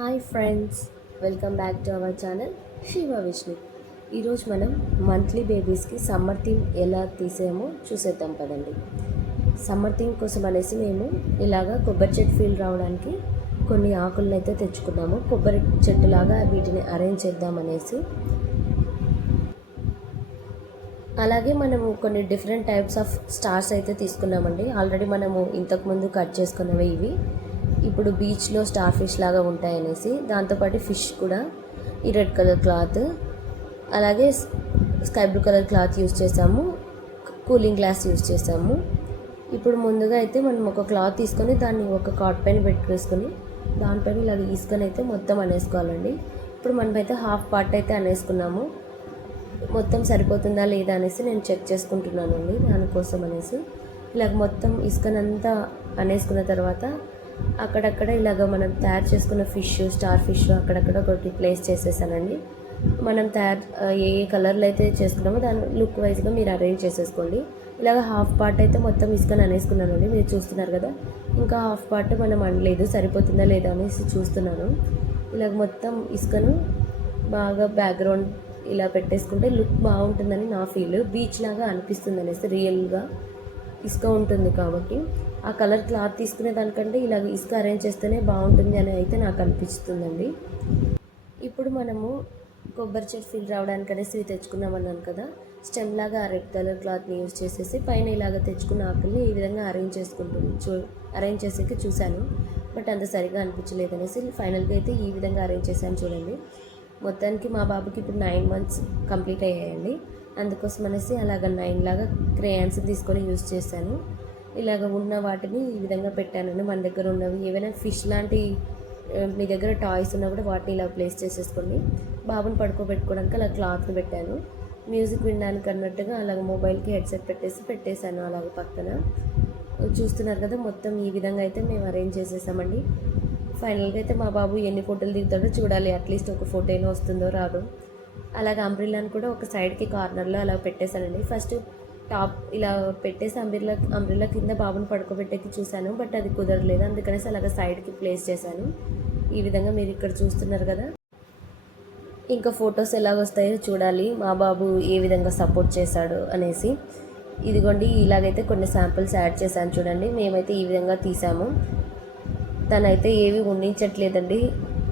Hi friends, welcome back to our channel Shiva Vishnu. ఈరోజు మనం monthly బేబీస్కి summer theme ఎలా తీసామో చూసేద్దాం పదండి. సమ్మర్ థీమ్ కోసం అనేసి మేము ఇలాగా కొబ్బరి చెట్టు ఫీల్ రావడానికి కొన్ని ఆకులను అయితే తెచ్చుకున్నాము. కొబ్బరి చెట్టులాగా వీటిని అరేంజ్ చేద్దామనేసి. అలాగే మనము కొన్ని డిఫరెంట్ టైప్స్ ఆఫ్ స్టార్స్ అయితే తీసుకున్నామండి. ఆల్రెడీ మనము ఇంతకుముందు కట్ చేసుకున్నవి ఇవి. ఇప్పుడు బీచ్లో స్టార్ ఫిష్ లాగా ఉంటాయనేసి, దాంతోపాటు ఫిష్ కూడా ఈ రెడ్ కలర్ క్లాత్, అలాగే sky blue colour cloth use చేసాము, కూలింగ్ గ్లాస్ యూస్ చేసాము. ఇప్పుడు ముందుగా అయితే మనం ఒక క్లాత్ తీసుకొని దాన్ని ఒక కాట్ పైన పెట్టేసుకొని దానిపైన ఇలాగ ఈసుకొని అయితే మొత్తం అనేసుకోవాలండి. ఇప్పుడు మనమైతే హాఫ్ పార్ట్ అయితే అనేసుకున్నాము. మొత్తం సరిపోతుందా లేదా అనేసి నేను చెక్ చేసుకుంటున్నానండి. దానికోసం అనేసి ఇలాగ మొత్తం ఇసుకనంతా అనేసుకున్న తర్వాత అక్కడక్కడ ఇలాగ మనం తయారు చేసుకున్న ఫిష్, స్టార్ ఫిష్ అక్కడక్కడ ఒకటి ప్లేస్ చేసేసానండి. మనం ఏ కలర్లో అయితే చేసుకున్నామో దాని లుక్ వైజ్గా మీరు అరేంజ్ చేసేసుకోండి. ఇలాగ హాఫ్ పార్ట్ అయితే మొత్తం ఇసుకని అనేసుకున్నానండి, మీరు చూస్తున్నారు కదా. ఇంకా హాఫ్ పార్ట్ మనం అనలేదు, సరిపోతుందా లేదా అనేసి చూస్తున్నాను. ఇలాగ మొత్తం ఇసుకను బాగా బ్యాక్గ్రౌండ్ ఇలా పెట్టేసుకుంటే లుక్ బాగుంటుందని నా ఫీల్. బీచ్ లాగా అనిపిస్తుంది అనేసి, రియల్గా ఇసుక ఉంటుంది కాబట్టి ఆ కలర్ క్లాత్ తీసుకునే దానికంటే ఇలా ఇసుక అరేంజ్ చేస్తేనే బాగుంటుంది అని అయితే నాకు అనిపిస్తుందండి. ఇప్పుడు మనము కొబ్బరి చెట్టు ఫీల్ రావడానికి అనేసి తెచ్చుకున్నామన్నాను కదా, స్టెమ్ లాగా ఆ రెడ్ కలర్ క్లాత్ని యూజ్ చేసేసి పైన ఇలాగ తెచ్చుకున్న ఆకుల్ని ఈ విధంగా అరేంజ్ చేసేకి చూశాను. బట్ అంత సరిగా అనిపించలేదు అనేసి ఫైనల్గా అయితే ఈ విధంగా అరేంజ్ చేశాను. చూడండి, మొత్తానికి మా బాబుకి ఇప్పుడు 9 months కంప్లీట్ అయ్యాయండి. అందుకోసం అనేసి అలాగ 9 లాగా క్రేయాన్స్ తీసుకొని యూజ్ చేశాను. ఇలాగ ఉన్న వాటిని ఈ విధంగా పెట్టానండి. మన దగ్గర ఉన్నవి ఏవైనా ఫిష్ లాంటి మీ దగ్గర టాయ్స్ ఉన్నా కూడా వాటిని ఇలా ప్లేస్ చేసేసుకొని బాబుని పడుకోబెట్టుకోవడానికి అలా క్లాత్ని పెట్టాను. మ్యూజిక్ వినడానికి అన్నట్టుగా అలాగ మొబైల్కి హెడ్సెట్ పెట్టేశాను అలాగ పక్కన. చూస్తున్నారు కదా, మొత్తం ఈ విధంగా అయితే మేము అరేంజ్ చేసేసామండి. ఫైనల్గా అయితే మా బాబు ఎన్ని ఫోటోలు దిగుతాడో చూడాలి. అట్లీస్ట్ ఒక ఫోటో అయినా వస్తుందో రాదో. అలాగే అంబ్రిల్లాని కూడా ఒక సైడ్కి కార్నర్లో అలా పెట్టేశానండి. ఫస్ట్ టాప్ ఇలా పెట్టేసి అంబ్రిల్లా కింద బాబుని పడుకోబెట్టేకి చూశాను, బట్ అది కుదరలేదు. అందుకనేసి అలాగ సైడ్కి ప్లేస్ చేశాను. ఈ విధంగా మీరు ఇక్కడ చూస్తున్నారు కదా. ఇంకా ఫొటోస్ ఎలా వస్తాయో చూడాలి, మా బాబు ఏ విధంగా సపోర్ట్ చేశాడు అనేసి. ఇదిగోండి, ఇలాగైతే కొన్ని శాంపిల్స్ యాడ్ చేశాను చూడండి. మేమైతే ఈ విధంగా తీసాము. తనైతే ఏవి ఉండించట్లేదండి.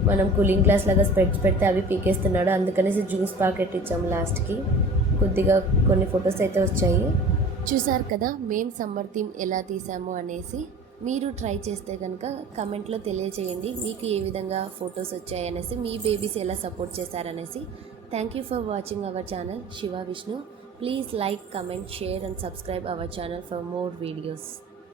మనం కూలింగ్ గ్లాస్ లాగా స్పెట్స్ పెడితే అవి పీకేస్తున్నాడు. అందుకనేసి జ్యూస్ ప్యాకెట్ ఇచ్చాము లాస్ట్కి. కొద్దిగా కొన్ని ఫొటోస్ అయితే వచ్చాయి. చూసారు కదా మేము సమ్మర్ థీమ్ ఎలా తీసాము అనేసి. మీరు ట్రై చేస్తే కనుక కమెంట్లో తెలియజేయండి మీకు ఏ విధంగా ఫొటోస్ వచ్చాయి అనేసి, మీ బేబీస్ ఎలా సపోర్ట్ చేశారనేసి. Thank you for watching our channel Shiva Vishnu. Please like, comment, share and subscribe our channel for more videos.